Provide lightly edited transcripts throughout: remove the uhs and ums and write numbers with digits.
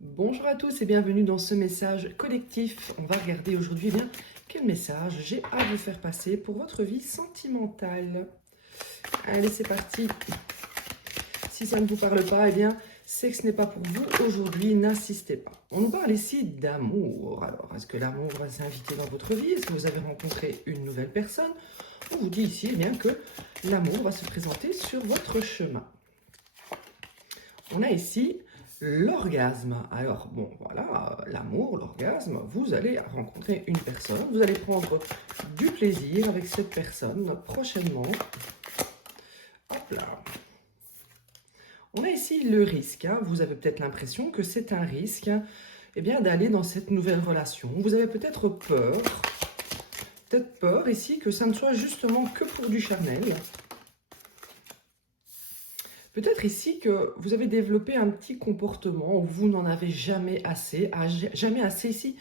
Bonjour à tous et bienvenue dans ce message collectif. On va regarder aujourd'hui quel message j'ai à vous faire passer pour votre vie sentimentale. Allez, c'est parti. Si ça ne vous parle pas, c'est que ce n'est pas pour vous aujourd'hui, n'insistez pas. On nous parle ici d'amour. Alors, est-ce que l'amour va s'inviter dans votre vie? Est-ce que vous avez rencontré une nouvelle personne? On vous dit ici que l'amour va se présenter sur votre chemin. On a ici l'orgasme. Alors, bon, voilà, l'amour, l'orgasme, vous allez rencontrer une personne, vous allez prendre du plaisir avec cette personne prochainement. Hop là. On a ici le risque. Vous avez peut-être l'impression que c'est un risque d'aller dans cette nouvelle relation. Vous avez peut-être peur ici que ça ne soit justement que pour du charnel. Peut-être ici que vous avez développé un petit comportement où vous n'en avez jamais assez ici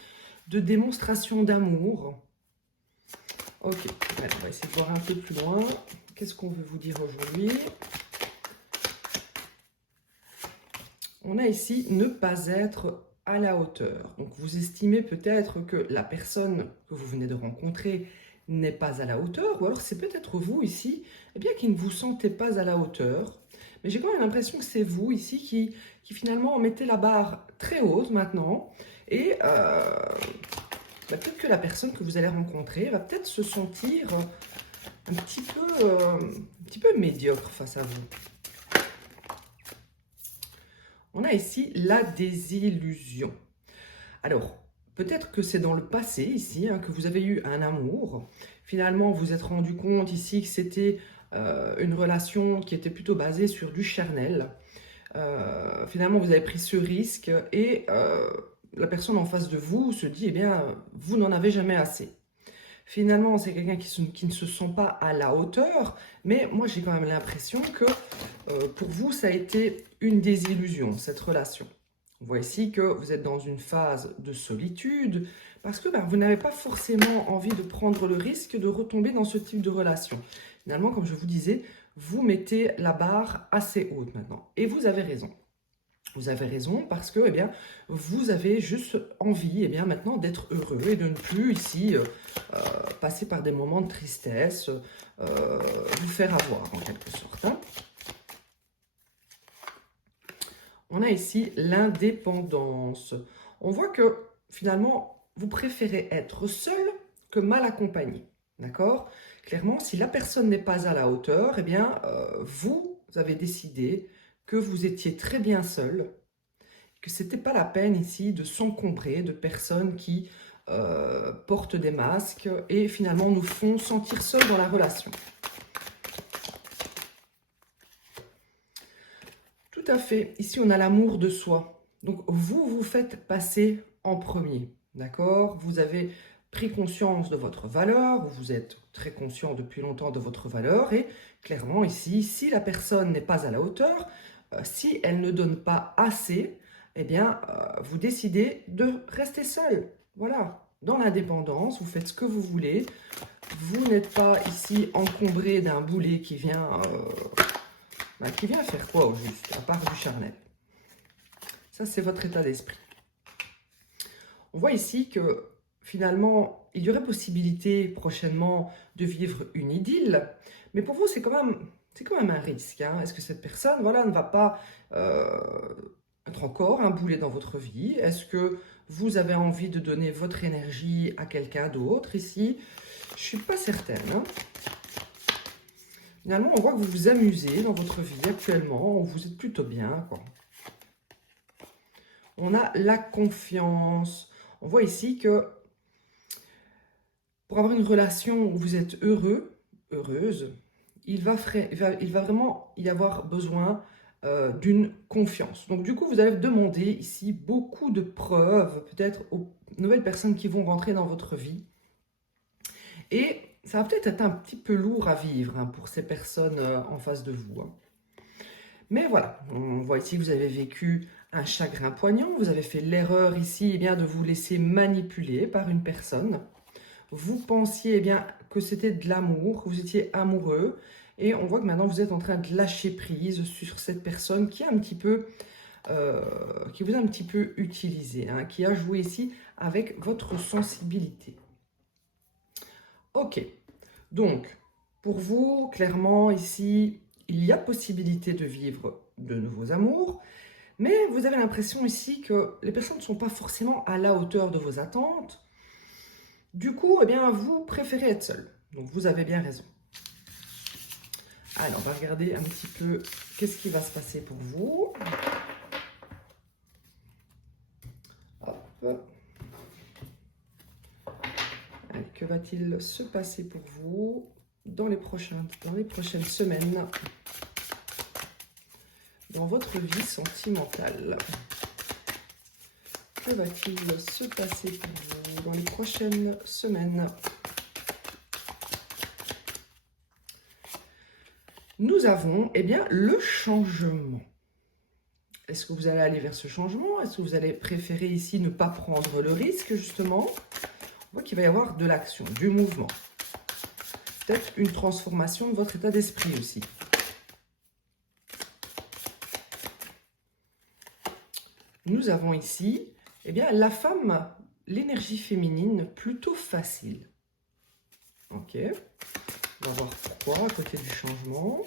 de démonstration d'amour. Ok, allez, on va essayer de voir un peu plus loin. Qu'est-ce qu'on veut vous dire aujourd'hui? On a ici ne pas être à la hauteur. Donc vous estimez peut-être que la personne que vous venez de rencontrer n'est pas à la hauteur, ou alors c'est peut-être vous ici qui ne vous sentez pas à la hauteur. Mais j'ai quand même l'impression que c'est vous ici qui finalement mettez la barre très haute maintenant. Et peut-être que la personne que vous allez rencontrer va peut-être se sentir un petit peu médiocre face à vous. On a ici la désillusion. Alors, peut-être que c'est dans le passé ici que vous avez eu un amour. Finalement, vous vous êtes rendu compte ici que c'était une relation qui était plutôt basée sur du charnel. Finalement, vous avez pris ce risque et la personne en face de vous se dit, vous n'en avez jamais assez. Finalement, c'est quelqu'un qui ne se sent pas à la hauteur, mais moi, j'ai quand même l'impression que pour vous, ça a été une désillusion, cette relation. On voit ici que vous êtes dans une phase de solitude parce que vous n'avez pas forcément envie de prendre le risque de retomber dans ce type de relation. Finalement, comme je vous disais, vous mettez la barre assez haute maintenant. Et vous avez raison. Vous avez raison parce que vous avez juste envie maintenant d'être heureux et de ne plus ici passer par des moments de tristesse, vous faire avoir en quelque sorte. On a ici l'indépendance. On voit que finalement, vous préférez être seul que mal accompagné. D'accord? Clairement, si la personne n'est pas à la hauteur, vous avez décidé que vous étiez très bien seul, que ce n'était pas la peine ici de s'encombrer de personnes qui portent des masques et finalement nous font sentir seuls dans la relation. Tout à fait. Ici, on a l'amour de soi. Donc, vous vous faites passer en premier. D'accord? Vous avez pris conscience de votre valeur. Vous êtes très conscient depuis longtemps de votre valeur. Et clairement, ici, si la personne n'est pas à la hauteur, si elle ne donne pas assez, vous décidez de rester seul. Voilà. Dans l'indépendance, vous faites ce que vous voulez. Vous n'êtes pas ici encombré d'un boulet qui vient faire quoi au juste, à part du charnel? Ça, c'est votre état d'esprit. On voit ici que finalement, il y aurait possibilité prochainement de vivre une idylle, mais pour vous, c'est quand même un risque. Est-ce que cette personne ne va pas être encore un boulet dans votre vie? Est-ce que vous avez envie de donner votre énergie à quelqu'un d'autre ici? Je ne suis pas certaine. Finalement, on voit que vous vous amusez dans votre vie actuellement, vous êtes plutôt bien, quoi. On a la confiance. On voit ici que pour avoir une relation où vous êtes heureux, heureuse, il va vraiment y avoir besoin d'une confiance. Donc du coup, vous allez demander ici beaucoup de preuves, peut-être aux nouvelles personnes qui vont rentrer dans votre vie. Et ça va peut-être être un petit peu lourd à vivre pour ces personnes en face de vous. Mais voilà, on voit ici que vous avez vécu un chagrin poignant, vous avez fait l'erreur ici de vous laisser manipuler par une personne. Vous pensiez que c'était de l'amour, que vous étiez amoureux, et on voit que maintenant vous êtes en train de lâcher prise sur cette personne qui est un petit peu qui vous a un petit peu utilisé, hein, qui a joué ici avec votre sensibilité. Ok, donc pour vous, clairement ici, il y a possibilité de vivre de nouveaux amours, mais vous avez l'impression ici que les personnes ne sont pas forcément à la hauteur de vos attentes. Du coup, eh bien, vous préférez être seul. Donc vous avez bien raison. Alors, on va regarder un petit peu qu'est-ce qui va se passer pour vous. Hop. Allez, que va-t-il se passer pour vous dans les prochaines semaines dans votre vie sentimentale? Que va-t-il se passer pour vous dans les prochaines semaines? Nous avons, eh bien, le changement. Est-ce que vous allez aller vers ce changement? Est-ce que vous allez préférer ici ne pas prendre le risque, justement? On voit qu'il va y avoir de l'action, du mouvement. Peut-être une transformation de votre état d'esprit aussi. Nous avons ici, eh bien, la femme, l'énergie féminine plutôt facile. Ok. On va voir pourquoi à côté du changement.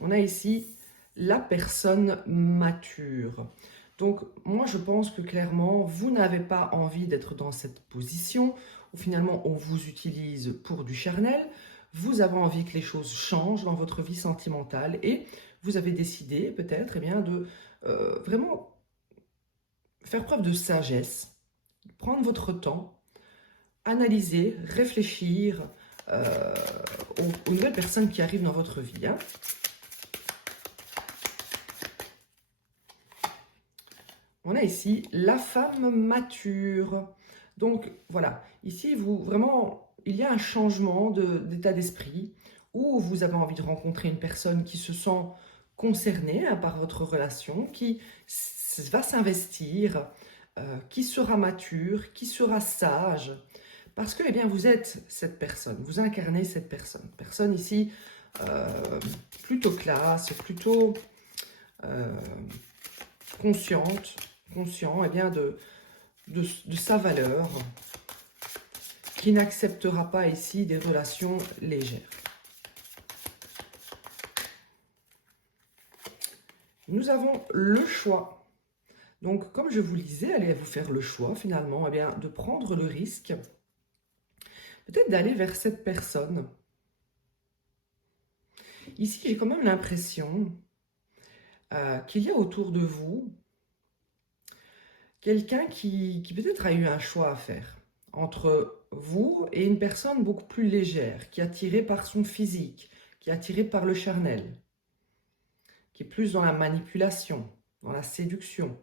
On a ici la personne mature. Donc, moi, je pense que clairement, vous n'avez pas envie d'être dans cette position où finalement, on vous utilise pour du charnel. Vous avez envie que les choses changent dans votre vie sentimentale et vous avez décidé peut-être eh bien, de vraiment faire preuve de sagesse, prendre votre temps, analyser, réfléchir aux nouvelles personnes qui arrivent dans votre vie. Hein. On a ici la femme mature. Donc voilà, ici vraiment, il y a un changement d'état d'esprit où vous avez envie de rencontrer une personne qui se sent concernée hein, par votre relation, qui va s'investir, qui sera mature, qui sera sage. Parce que eh bien, vous êtes cette personne, vous incarnez cette personne. Personne ici plutôt classe, plutôt conscient eh bien, de sa valeur, qui n'acceptera pas ici des relations légères. Nous avons le choix. Donc, comme je vous le disais, allez vous faire le choix finalement eh bien, de prendre le risque, peut-être d'aller vers cette personne. Ici, j'ai quand même l'impression qu'il y a autour de vous quelqu'un qui peut-être a eu un choix à faire entre vous et une personne beaucoup plus légère, qui est attirée par son physique, qui est attirée par le charnel, qui est plus dans la manipulation, dans la séduction.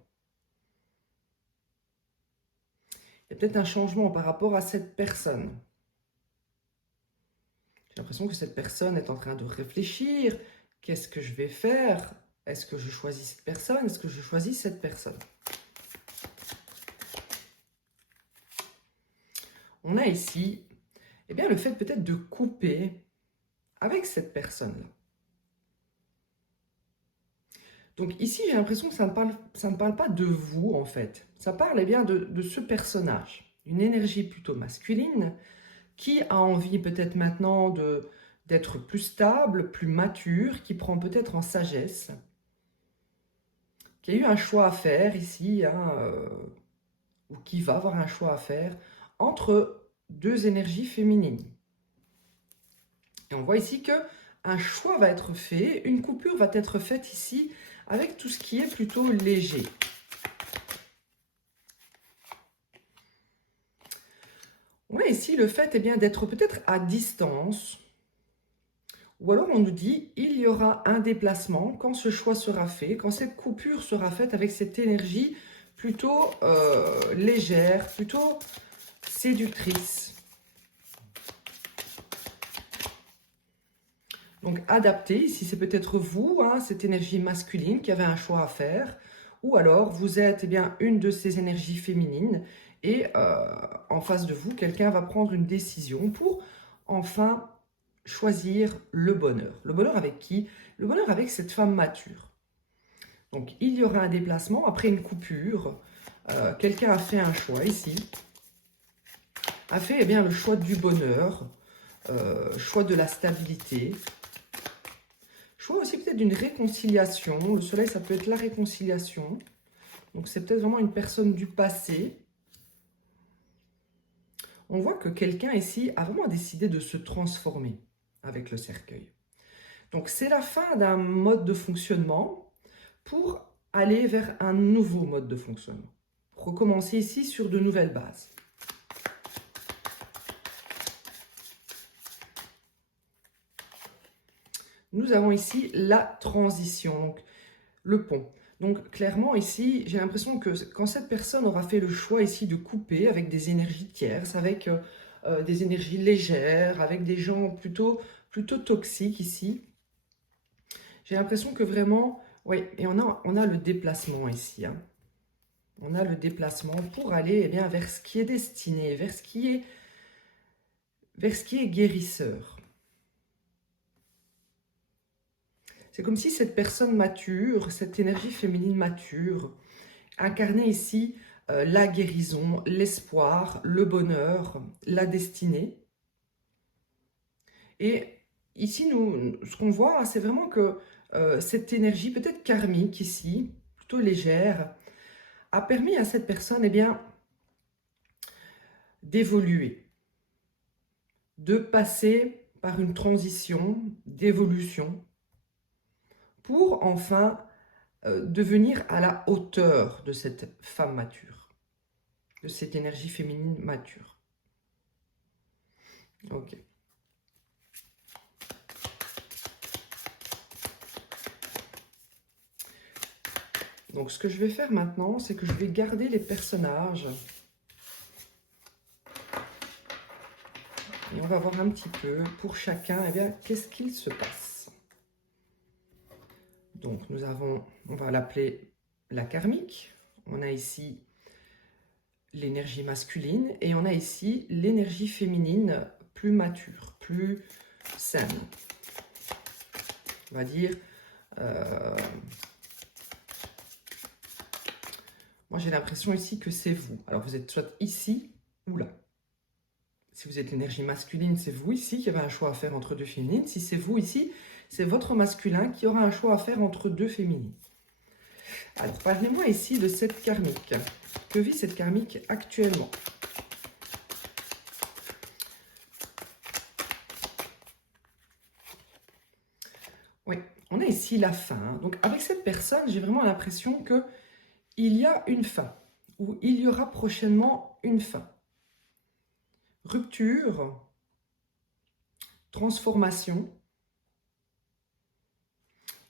Il y a peut-être un changement par rapport à cette personne. J'ai l'impression que cette personne est en train de réfléchir. Qu'est-ce que je vais faire? Est-ce que je choisis cette personne? Est-ce que je choisis cette personne? On a ici eh bien, le fait peut-être de couper avec cette personne-là. Donc ici, j'ai l'impression que ça ne parle pas de vous, en fait. Ça parle eh bien, de ce personnage, une énergie plutôt masculine, qui a envie peut-être maintenant d'être plus stable, plus mature, qui prend peut-être en sagesse, qui a eu un choix à faire ici, hein, ou qui va avoir un choix à faire entre deux énergies féminines. Et on voit ici qu'un choix va être fait, une coupure va être faite ici avec tout ce qui est plutôt léger. On a ici le fait eh bien, d'être peut-être à distance, ou alors on nous dit il y aura un déplacement quand ce choix sera fait, quand cette coupure sera faite avec cette énergie plutôt légère, plutôt séductrice. Donc adapté, ici c'est peut-être vous, hein, cette énergie masculine qui avait un choix à faire, ou alors vous êtes eh bien, une de ces énergies féminines et en face de vous, quelqu'un va prendre une décision pour enfin choisir le bonheur. Le bonheur avec qui? Le bonheur avec cette femme mature. Donc, il y aura un déplacement après une coupure. Quelqu'un a fait un choix ici. A fait eh bien, le choix du bonheur, choix de la stabilité. Choix aussi peut-être d'une réconciliation. Le soleil, ça peut être la réconciliation. Donc, c'est peut-être vraiment une personne du passé. On voit que quelqu'un ici a vraiment décidé de se transformer avec le cercueil. Donc, c'est la fin d'un mode de fonctionnement pour aller vers un nouveau mode de fonctionnement. Recommencer ici sur de nouvelles bases. Nous avons ici la transition, donc le pont. Donc clairement ici, j'ai l'impression que quand cette personne aura fait le choix ici de couper avec des énergies tierces, avec des énergies légères, avec des gens plutôt toxiques ici, j'ai l'impression que vraiment, oui, et on a le déplacement ici. Hein. On a le déplacement pour aller eh bien, vers ce qui est destiné, vers ce qui est guérisseur. C'est comme si cette personne mature, cette énergie féminine mature, incarnait ici la guérison, l'espoir, le bonheur, la destinée. Et ici, ce qu'on voit, c'est vraiment que cette énergie peut-être karmique ici, plutôt légère, a permis à cette personne eh bien, d'évoluer, de passer par une transition, d'évolution, pour enfin devenir à la hauteur de cette femme mature, de cette énergie féminine mature. Ok. Donc ce que je vais faire maintenant, c'est que je vais garder les personnages. Et on va voir un petit peu pour chacun, eh bien, qu'est-ce qu'il se passe. Donc nous avons, on va l'appeler la karmique. On a ici l'énergie masculine et on a ici l'énergie féminine plus mature, plus saine. On va dire, moi j'ai l'impression ici que c'est vous. Alors vous êtes soit ici ou là. Si vous êtes l'énergie masculine, c'est vous ici qui avez un choix à faire entre deux féminines. Si c'est vous ici, c'est votre masculin qui aura un choix à faire entre deux féminines. Alors, parlez-moi ici de cette karmique. Que vit cette karmique actuellement? Oui, on a ici la fin. Donc, avec cette personne, j'ai vraiment l'impression qu'il y a une fin. Ou il y aura prochainement une fin. Rupture, transformation.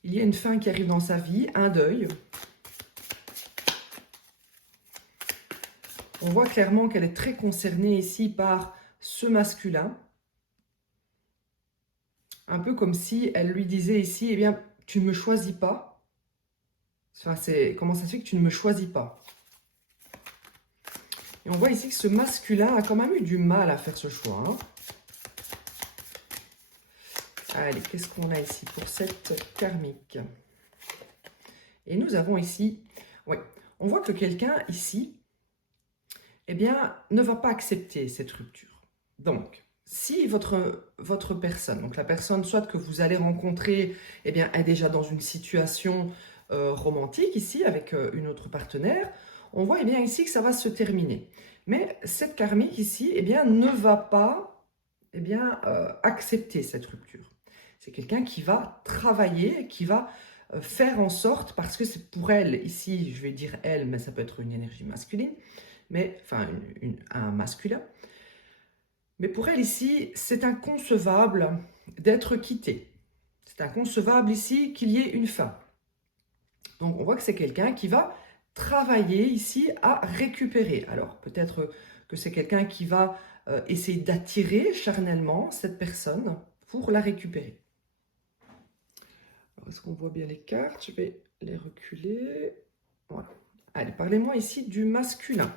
Il y a une fin qui arrive dans sa vie, un deuil. On voit clairement qu'elle est très concernée ici par ce masculin. Un peu comme si elle lui disait ici, eh bien, tu ne me choisis pas. Enfin, comment ça se fait que tu ne me choisis pas? Et on voit ici que ce masculin a quand même eu du mal à faire ce choix. Hein. Allez, qu'est-ce qu'on a ici pour cette karmique? Et nous avons ici, oui, on voit que quelqu'un ici, eh bien, ne va pas accepter cette rupture. Donc, si votre personne, donc la personne soit que vous allez rencontrer, eh bien, est déjà dans une situation romantique ici, avec une autre partenaire, on voit eh bien, ici que ça va se terminer. Mais cette karmique ici, eh bien, ne va pas eh bien, accepter cette rupture. C'est quelqu'un qui va travailler, qui va faire en sorte, parce que c'est pour elle, ici, je vais dire elle, mais ça peut être une énergie masculine, mais enfin un masculin. Mais pour elle ici, c'est inconcevable d'être quittée. C'est inconcevable ici qu'il y ait une fin. Donc on voit que c'est quelqu'un qui va travailler ici à récupérer. Alors peut-être que c'est quelqu'un qui va essayer d'attirer charnellement cette personne pour la récupérer. Est-ce qu'on voit bien les cartes? Je vais les reculer. Voilà. Allez, parlez-moi ici du masculin,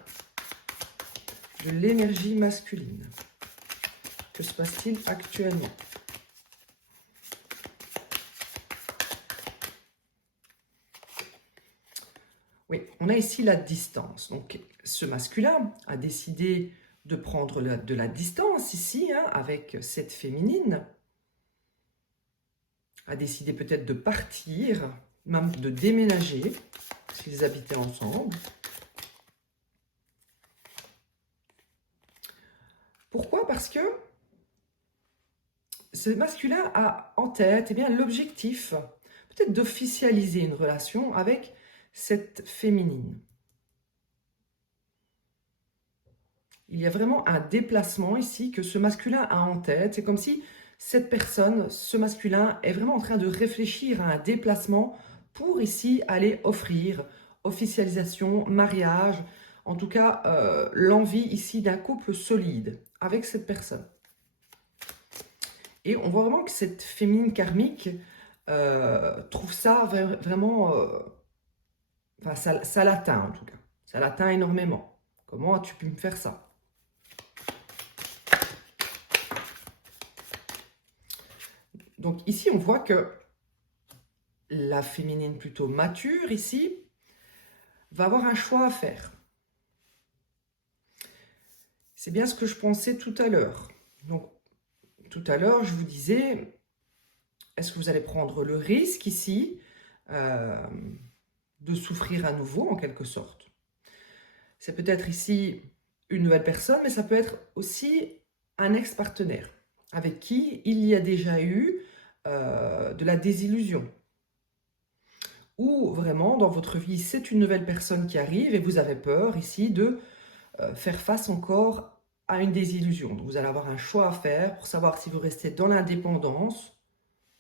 de l'énergie masculine. Que se passe-t-il actuellement? Oui, on a ici la distance. Donc, ce masculin a décidé de prendre de la distance ici, hein, avec cette féminine, a décidé peut-être de partir, même de déménager, s'ils habitaient ensemble. Pourquoi? Parce que ce masculin a en tête l'objectif, peut-être d'officialiser une relation avec cette féminine. Il y a vraiment un déplacement ici que ce masculin a en tête. C'est comme si cette personne, ce masculin, est vraiment en train de réfléchir à un déplacement pour ici aller offrir officialisation, mariage, en tout cas l'envie ici d'un couple solide avec cette personne. Et on voit vraiment que cette féminine karmique trouve ça vraiment... enfin, ça l'atteint en tout cas. Ça l'atteint énormément. Comment as-tu pu me faire ça? Donc ici, on voit que la féminine plutôt mature, ici, va avoir un choix à faire. C'est bien ce que je pensais tout à l'heure. Donc, tout à l'heure, je vous disais, est-ce que vous allez prendre le risque ici de souffrir à nouveau, en quelque sorte? C'est peut-être ici une nouvelle personne, mais ça peut être aussi un ex-partenaire avec qui il y a déjà eu de la désillusion. Ou vraiment, dans votre vie, c'est une nouvelle personne qui arrive et vous avez peur ici de faire face encore à une désillusion. Donc, vous allez avoir un choix à faire pour savoir si vous restez dans l'indépendance,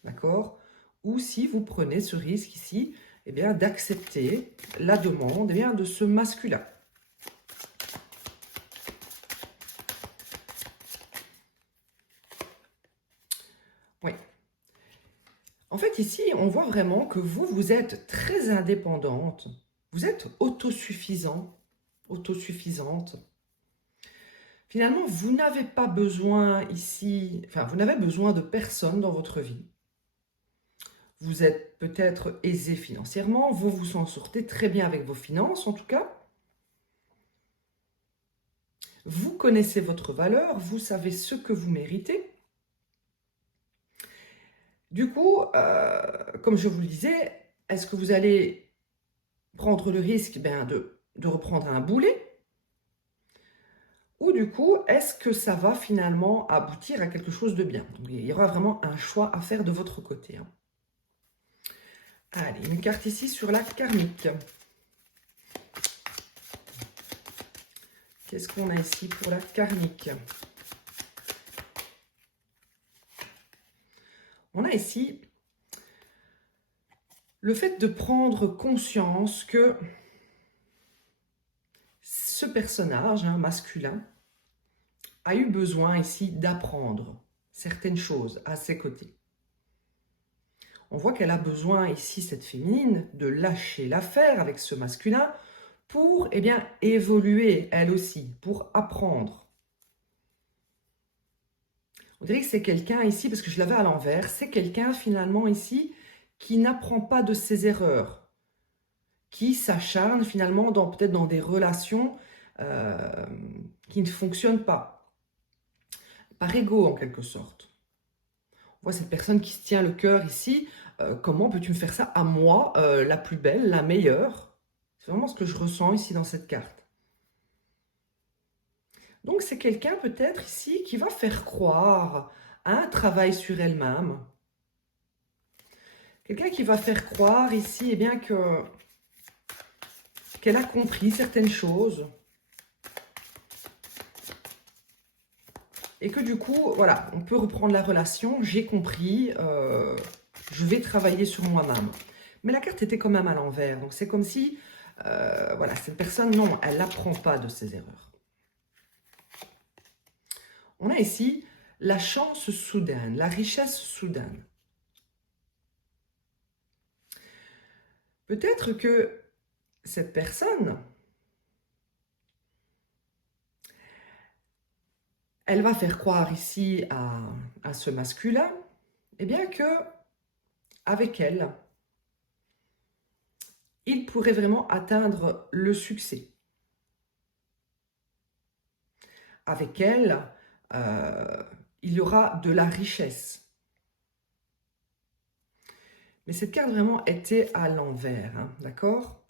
d'accord, ou si vous prenez ce risque ici, d'accepter la demande de ce masculin. Oui. En fait, ici, on voit vraiment que vous êtes très indépendante, vous êtes autosuffisante. Finalement, vous n'avez pas besoin ici, vous n'avez besoin de personne dans votre vie. Vous êtes peut-être aisé financièrement, vous vous en sortez très bien avec vos finances en tout cas. Vous connaissez votre valeur, vous savez ce que vous méritez. Du coup, comme je vous le disais, est-ce que vous allez prendre le risque de reprendre un boulet? Ou du coup, est-ce que ça va finalement aboutir à quelque chose de bien? Donc, il y aura vraiment un choix à faire de votre côté. Hein. Allez, une carte ici sur la karmique. Qu'est-ce qu'on a ici pour la karmique? On a ici le fait de prendre conscience que ce personnage masculin a eu besoin ici d'apprendre certaines choses à ses côtés. On voit qu'elle a besoin ici, cette féminine, de lâcher l'affaire avec ce masculin pour évoluer elle aussi, pour apprendre. On dirait que c'est quelqu'un ici, parce que je l'avais à l'envers, c'est quelqu'un finalement ici qui n'apprend pas de ses erreurs, qui s'acharne finalement peut-être dans des relations qui ne fonctionnent pas, par ego en quelque sorte. On voit cette personne qui se tient le cœur ici, comment peux-tu me faire ça à moi, la plus belle, la meilleure? C'est vraiment ce que je ressens ici dans cette carte. Donc c'est quelqu'un peut-être ici qui va faire croire à un travail sur elle-même. Quelqu'un qui va faire croire ici qu'elle a compris certaines choses. Et que du coup, voilà, on peut reprendre la relation, j'ai compris, je vais travailler sur moi-même. Mais la carte était quand même à l'envers, donc c'est comme si, voilà, cette personne, non, elle n'apprend pas de ses erreurs. On a ici la chance soudaine, la richesse soudaine. Peut-être que cette personne, elle va faire croire ici à ce masculin, que avec elle, il pourrait vraiment atteindre le succès. Avec elle, il y aura de la richesse. Mais cette carte vraiment était à l'envers, hein, d'accord?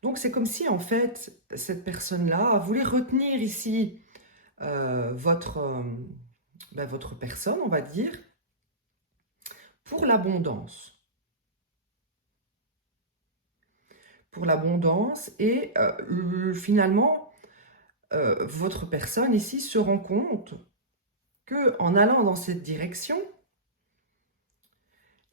Donc c'est comme si en fait, cette personne-là voulait retenir ici votre personne, on va dire, pour l'abondance. Pour l'abondance et finalement, votre personne ici se rend compte qu'en allant dans cette direction,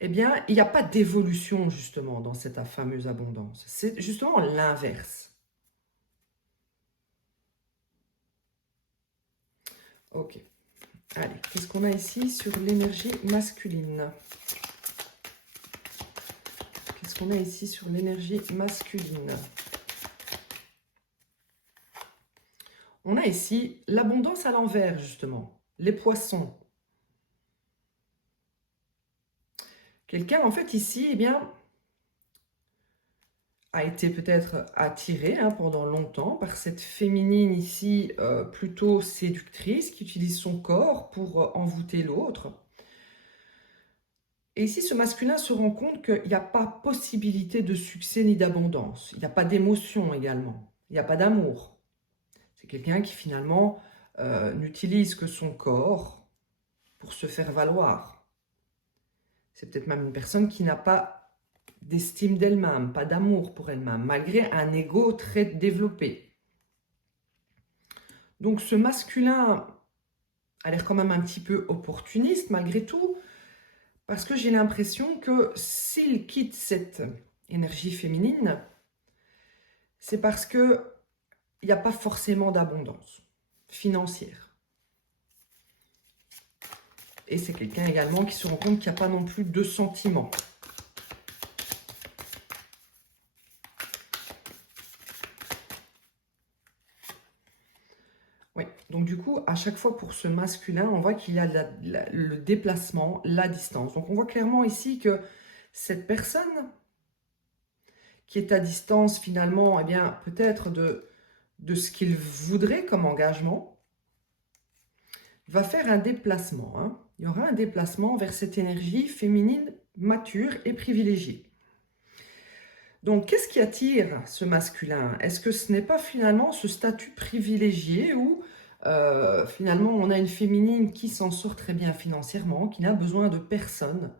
eh bien, il n'y a pas d'évolution justement dans cette fameuse abondance. C'est justement l'inverse. Ok. Allez, qu'est-ce qu'on a ici sur l'énergie masculine? Qu'est-ce qu'on a ici sur l'énergie masculine? On a ici l'abondance à l'envers, justement. Les poissons. Quelqu'un, en fait, ici, eh bien, a été peut-être attiré pendant longtemps par cette féminine ici, plutôt séductrice, qui utilise son corps pour envoûter l'autre. Et ici, ce masculin se rend compte qu'il n'y a pas possibilité de succès ni d'abondance. Il n'y a pas d'émotion également. Il n'y a pas d'amour. C'est quelqu'un qui finalement n'utilise que son corps pour se faire valoir. C'est peut-être même une personne qui n'a pas d'estime d'elle-même, pas d'amour pour elle-même, malgré un ego très développé. Donc ce masculin a l'air quand même un petit peu opportuniste malgré tout, parce que j'ai l'impression que s'il quitte cette énergie féminine, c'est parce qu'il n'y a pas forcément d'abondance financière. Et c'est quelqu'un également qui se rend compte qu'il n'y a pas non plus de sentiments. Oui, donc du coup, à chaque fois pour ce masculin, on voit qu'il y a le déplacement, la distance. Donc on voit clairement ici que cette personne qui est à distance finalement, eh bien peut-être de ce qu'il voudrait comme engagement, va faire un déplacement. Hein. Il y aura un déplacement vers cette énergie féminine mature et privilégiée. Donc, qu'est-ce qui attire ce masculin? Est-ce que ce n'est pas finalement ce statut privilégié où finalement on a une féminine qui s'en sort très bien financièrement, qui n'a besoin de personne,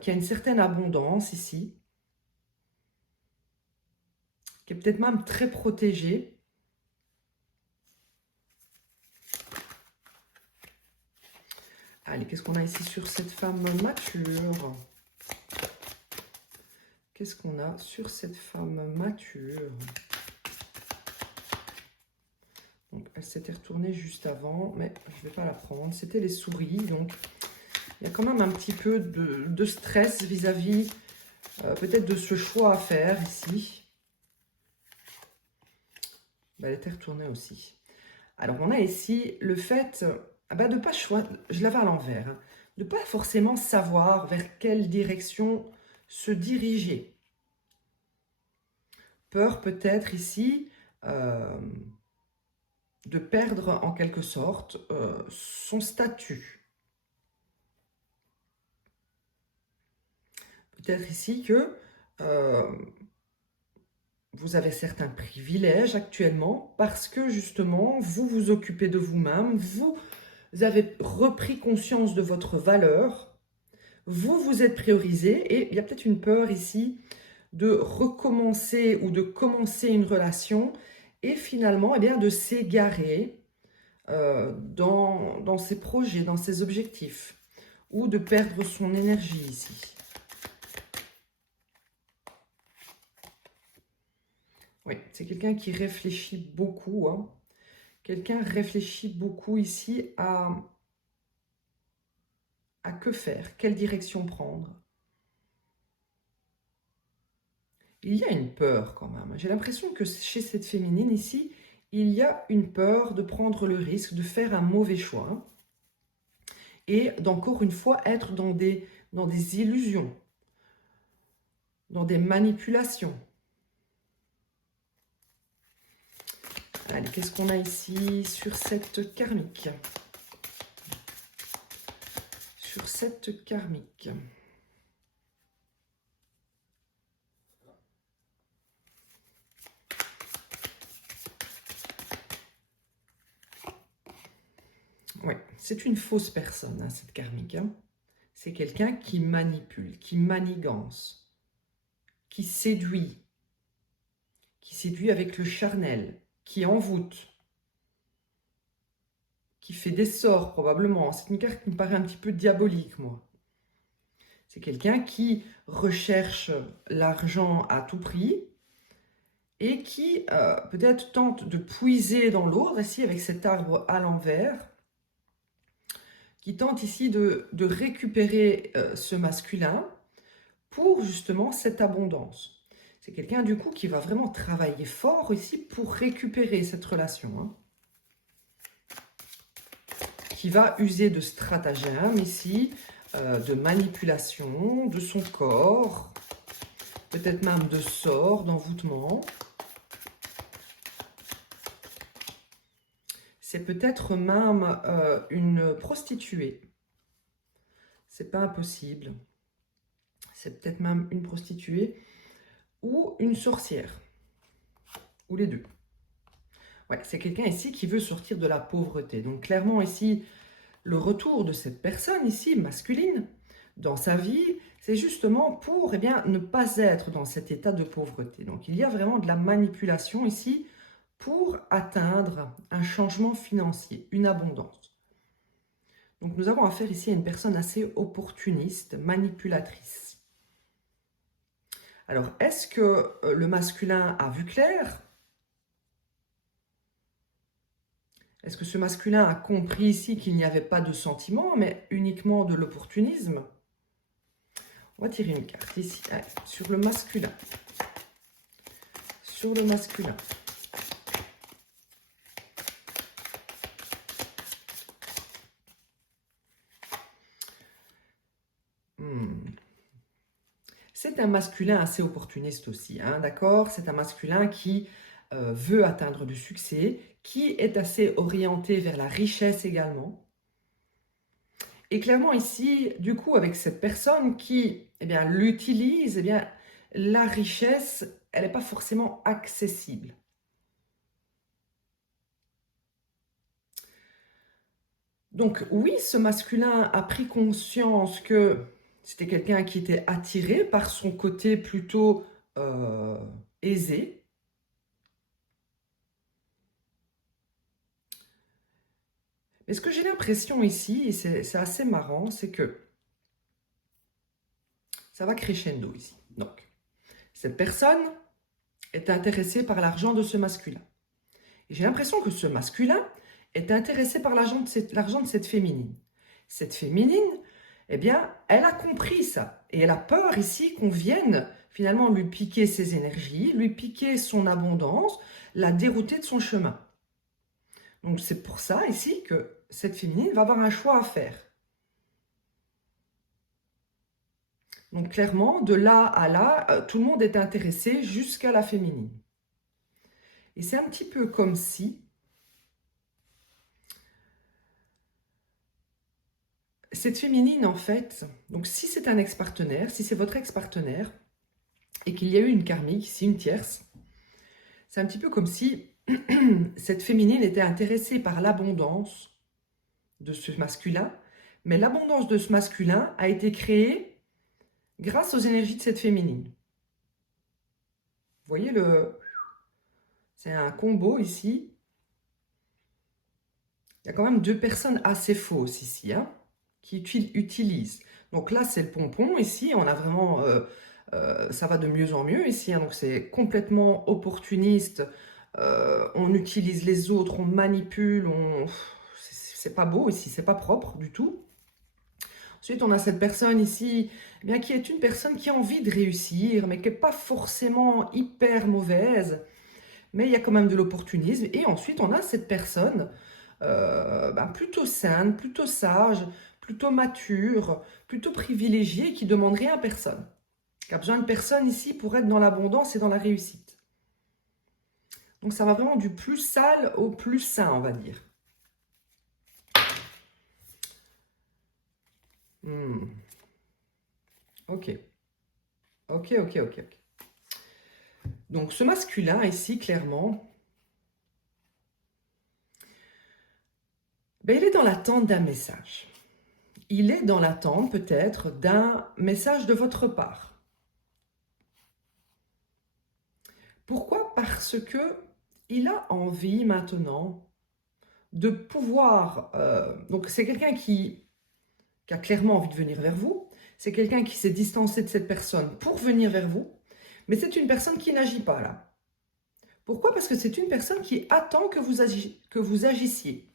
qui a une certaine abondance ici, qui est peut-être même très protégée? Allez, qu'est-ce qu'on a ici sur cette femme mature? Qu'est-ce qu'on a sur cette femme mature? Donc, elle s'était retournée juste avant, mais je ne vais pas la prendre. C'était les souris, donc il y a quand même un petit peu de stress vis-à-vis peut-être de ce choix à faire ici. Ben, elle était retournée aussi. Alors, on a ici le fait de ne pas choisir, je l'avais à l'envers, hein, de ne pas forcément savoir vers quelle direction se diriger. Peur peut-être ici de perdre en quelque sorte son statut. Peut-être ici que vous avez certains privilèges actuellement parce que justement vous vous occupez de vous-même, vous avez repris conscience de votre valeur, vous vous êtes priorisé et il y a peut-être une peur ici de recommencer ou de commencer une relation et finalement eh bien, de s'égarer dans ses projets, dans ses objectifs ou de perdre son énergie ici. Oui, c'est quelqu'un qui réfléchit beaucoup. Hein. Quelqu'un réfléchit beaucoup ici à que faire, quelle direction prendre. Il y a une peur quand même. J'ai l'impression que chez cette féminine ici, il y a une peur de prendre le risque de faire un mauvais choix et d'encore une fois être dans des dans des illusions, dans des manipulations. Allez, qu'est-ce qu'on a ici sur cette karmique? Sur cette karmique. Oui, c'est une fausse personne, hein, cette karmique. Hein. C'est quelqu'un qui manipule, qui manigance, qui séduit avec le charnel, qui envoûte, qui fait des sorts probablement. C'est une carte qui me paraît un petit peu diabolique, moi. C'est quelqu'un qui recherche l'argent à tout prix et qui peut-être tente de puiser dans l'autre, ici avec cet arbre à l'envers, qui tente ici de récupérer ce masculin pour justement cette abondance. C'est quelqu'un du coup qui va vraiment travailler fort ici pour récupérer cette relation. Hein. Qui va user de stratagèmes ici, de manipulation de son corps, peut-être même de sorts, d'envoûtement. C'est peut-être même une prostituée. C'est pas impossible. C'est peut-être même une prostituée ou une sorcière. Ou les deux. Ouais, c'est quelqu'un ici qui veut sortir de la pauvreté. Donc clairement ici, le retour de cette personne ici, masculine, dans sa vie, c'est justement pour ne pas être dans cet état de pauvreté. Donc il y a vraiment de la manipulation ici pour atteindre un changement financier, une abondance. Donc nous avons affaire ici à une personne assez opportuniste, manipulatrice. Alors, est-ce que le masculin a vu clair? Est-ce que ce masculin a compris ici qu'il n'y avait pas de sentiment, mais uniquement de l'opportunisme? On va tirer une carte ici, allez, sur le masculin. Sur le masculin. C'est un masculin assez opportuniste aussi, hein, d'accord? C'est un masculin qui veut atteindre du succès, qui est assez orienté vers la richesse également. Et clairement ici, du coup, avec cette personne qui l'utilise, la richesse, elle n'est pas forcément accessible. Donc oui, ce masculin a pris conscience que c'était quelqu'un qui était attiré par son côté plutôt aisé. Mais ce que j'ai l'impression ici, et c'est assez marrant, c'est que ça va crescendo ici. Donc, cette personne est intéressée par l'argent de ce masculin. Et j'ai l'impression que ce masculin est intéressé par l'argent de cette féminine. Cette féminine, elle a compris ça. Et elle a peur ici qu'on vienne finalement lui piquer ses énergies, lui piquer son abondance, la dérouter de son chemin. Donc c'est pour ça ici que cette féminine va avoir un choix à faire. Donc clairement, de là à là, tout le monde est intéressé jusqu'à la féminine. Et c'est un petit peu comme si cette féminine, en fait, donc si c'est un ex-partenaire, si c'est votre ex-partenaire, et qu'il y a eu une karmique, ici une tierce, c'est un petit peu comme si cette féminine était intéressée par l'abondance de ce masculin, mais l'abondance de ce masculin a été créée grâce aux énergies de cette féminine. Vous voyez c'est un combo ici. Il y a quand même deux personnes assez fausses ici, hein, qui utilisent. Donc là, c'est le pompon. Ici, on a vraiment... ça va de mieux en mieux ici. Hein, donc c'est complètement opportuniste. On utilise les autres, on manipule. C'est pas beau ici, c'est pas propre du tout. Ensuite, on a cette personne ici, qui est une personne qui a envie de réussir, mais qui n'est pas forcément hyper mauvaise. Mais il y a quand même de l'opportunisme. Et ensuite, on a cette personne plutôt saine, plutôt sage, plutôt mature, plutôt privilégié, qui ne demande rien à personne. Qui a besoin de personne ici pour être dans l'abondance et dans la réussite. Donc ça va vraiment du plus sale au plus sain, on va dire. Ok. Ok, ok, ok, ok. Donc ce masculin ici, clairement, ben, il est dans l'attente d'un message. Il est dans l'attente peut-être d'un message de votre part. Pourquoi? Parce que il a envie maintenant de pouvoir... donc c'est quelqu'un qui a clairement envie de venir vers vous. C'est quelqu'un qui s'est distancé de cette personne pour venir vers vous. Mais c'est une personne qui n'agit pas là. Pourquoi? Parce que c'est une personne qui attend que vous agissiez.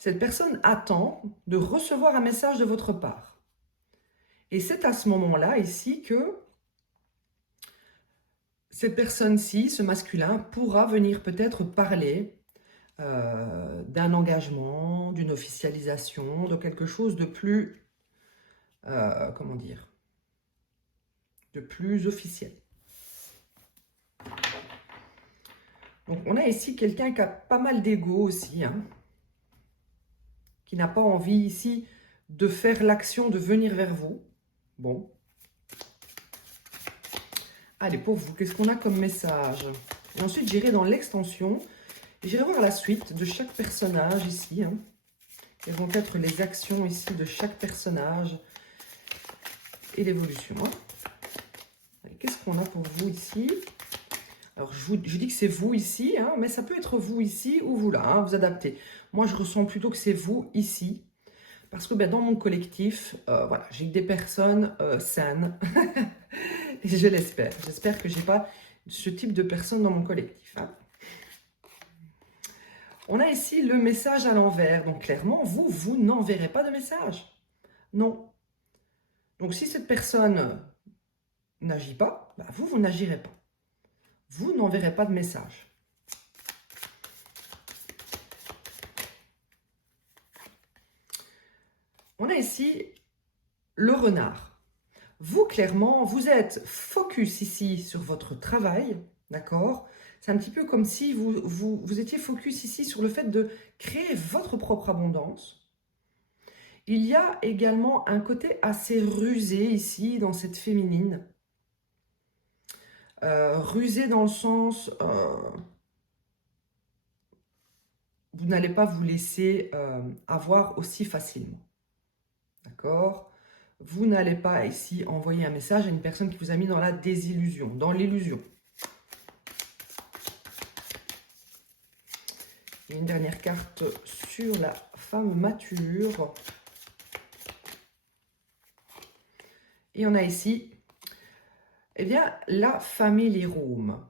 Cette personne attend de recevoir un message de votre part. Et c'est à ce moment-là ici que cette personne-ci, ce masculin, pourra venir peut-être parler d'un engagement, d'une officialisation, de quelque chose de plus, comment dire, de plus officiel. Donc on a ici quelqu'un qui a pas mal d'ego aussi, hein, qui n'a pas envie ici de faire l'action de venir vers vous. Bon. Allez, pour vous, qu'est-ce qu'on a comme message? Et ensuite, j'irai dans l'extension. Et j'irai voir la suite de chaque personnage ici. Hein. Quelles vont être les actions ici de chaque personnage et l'évolution. Hein. Qu'est-ce qu'on a pour vous ici? Alors, je dis que c'est vous ici, hein, mais ça peut être vous ici ou vous là. Hein, vous adaptez. Moi, je ressens plutôt que c'est vous ici. Parce que ben, dans mon collectif, voilà, j'ai des personnes saines. Et je l'espère. J'espère que je n'ai pas ce type de personnes dans mon collectif. Hein. On a ici le message à l'envers. Donc clairement, vous n'enverrez pas de message. Non. Donc si cette personne n'agit pas, bah, vous n'agirez pas. Vous n'enverrez pas de message. On a ici le renard. Vous, clairement, vous êtes focus ici sur votre travail, d'accord? C'est un petit peu comme si vous étiez focus ici sur le fait de créer votre propre abondance. Il y a également un côté assez rusé ici, dans cette féminine. Rusé dans le sens... vous n'allez pas vous laisser avoir aussi facilement. D'accord? Vous n'allez pas ici envoyer un message à une personne qui vous a mis dans la désillusion, dans l'illusion. Une dernière carte sur la femme mature. Et on a ici, eh bien, la family room.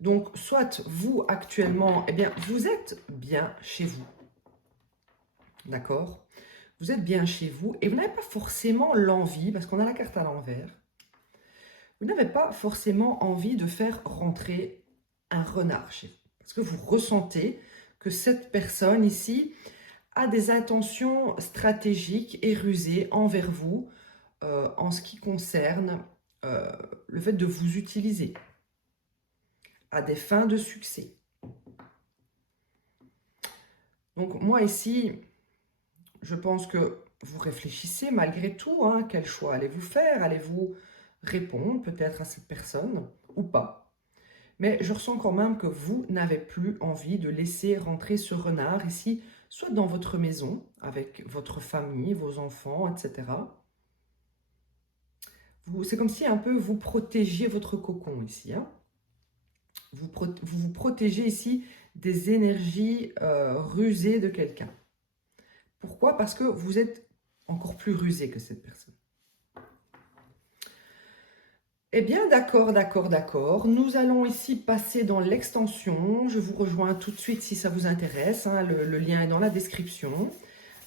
Donc, soit vous, actuellement, eh bien, vous êtes bien chez vous. D'accord? Vous êtes bien chez vous et vous n'avez pas forcément l'envie, parce qu'on a la carte à l'envers, vous n'avez pas forcément envie de faire rentrer un renard chez vous. Parce que vous ressentez que cette personne ici a des intentions stratégiques et rusées envers vous en ce qui concerne le fait de vous utiliser à des fins de succès. Donc moi ici, je pense que vous réfléchissez malgré tout, hein, quel choix allez-vous faire? Allez-vous répondre peut-être à cette personne ou pas? Mais je ressens quand même que vous n'avez plus envie de laisser rentrer ce renard ici, soit dans votre maison, avec votre famille, vos enfants, etc. C'est comme si un peu vous protégiez votre cocon ici. Hein. Vous protégez ici des énergies rusées de quelqu'un. Pourquoi? Parce que vous êtes encore plus rusé que cette personne. Eh bien, d'accord, d'accord, d'accord. Nous allons ici passer dans l'extension. Je vous rejoins tout de suite si ça vous intéresse. Hein. Le lien est dans la description.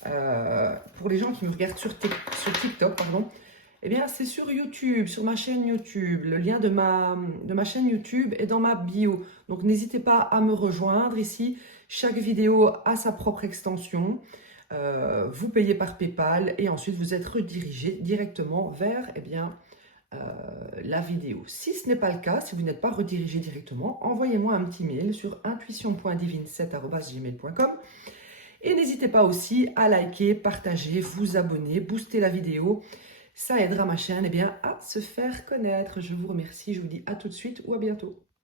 Pour les gens qui me regardent sur TikTok, pardon, eh bien, c'est sur YouTube, sur ma chaîne YouTube. Le lien de ma chaîne YouTube est dans ma bio. Donc, n'hésitez pas à me rejoindre ici. Chaque vidéo a sa propre extension. vous payez par PayPal et ensuite vous êtes redirigé directement vers la vidéo. Si ce n'est pas le cas, si vous n'êtes pas redirigé directement, envoyez-moi un petit mail sur intuition.divine7@gmail.com et n'hésitez pas aussi à liker, partager, vous abonner, booster la vidéo. Ça aidera ma chaîne à se faire connaître. Je vous remercie, je vous dis à tout de suite ou à bientôt.